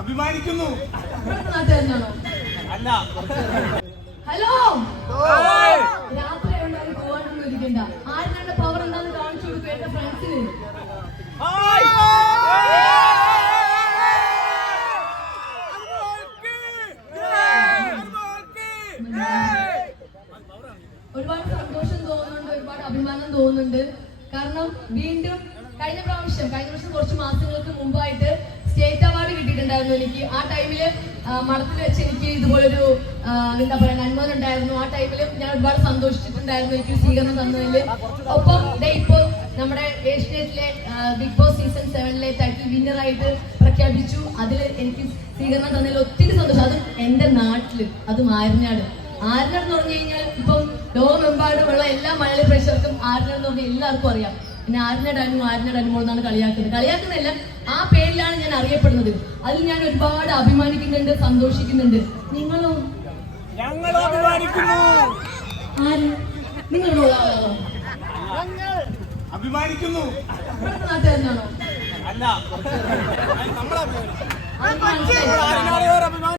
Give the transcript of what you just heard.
അഭിമാനിക്കുന്നു. നാട്ടുകാരനാണോ? അല്ല. ഹലോ, രാത്രി ഉണ്ടായി പോകാനൊന്നും ഇരിക്കണ്ട. ആരുടെ പവർ എന്താന്ന് കാണിച്ചു കൊടുക്കും എന്റെ ഫ്രണ്ട്സിന്. ഒരുപാട് സന്തോഷം തോന്നുന്നുണ്ട്, ഒരുപാട് അഭിമാനം തോന്നുന്നുണ്ട്. കാരണം വീണ്ടും കഴിഞ്ഞ പ്രാവശ്യം കുറച്ച് മാസങ്ങൾക്ക് മുമ്പായിട്ട് സ്റ്റേറ്റ് അവാർഡ് കിട്ടിയിട്ടുണ്ടായിരുന്നു എനിക്ക്. ആ ടൈമില് മഠത്തിൽ വെച്ച് എനിക്ക് ഇതുപോലൊരു എന്താ പറയാ അനുഭവം ഉണ്ടായിരുന്നു. ആ ടൈമിൽ ഞാൻ ഒരുപാട് സന്തോഷിച്ചിട്ടുണ്ടായിരുന്നു എനിക്ക് സ്വീകരണം തന്നതില്. ഒപ്പം ഇപ്പൊ നമ്മുടെ ഏഷ്യനെറ്റിലെ ബിഗ് ബോസ് സീസൺ 7 ടൈറ്റിൽ വിന്നറായിട്ട് പ്രഖ്യാപിച്ചു. അതിൽ എനിക്ക് സ്വീകരണം തന്നതിൽ ഒത്തിരി സന്തോഷം. അതും എന്റെ നാട്ടില്, അതും ആര്യനാട് എന്ന് പറഞ്ഞു കഴിഞ്ഞാൽ ഇപ്പം ലോകമെമ്പാടുമുള്ള എല്ലാ മലയാളി പ്രേക്ഷകർക്കും ആര്യനാട് എന്ന് പറഞ്ഞാൽ എല്ലാവർക്കും അറിയാം. പിന്നെ ആര്യനാട് അനുമോൾ എന്നാണ് കളിയാക്കുന്നില്ല, ആ പേരിലാണ് ഞാൻ അറിയപ്പെടുന്നത്. അതിൽ ഞാൻ ഒരുപാട് അഭിമാനിക്കുന്നുണ്ട്, സന്തോഷിക്കുന്നുണ്ട്. നിങ്ങളോ? ആര്? നിങ്ങളോ? അഭിമാനിക്കുന്നു. നാട്ടുകാരനാണോ? അല്ല.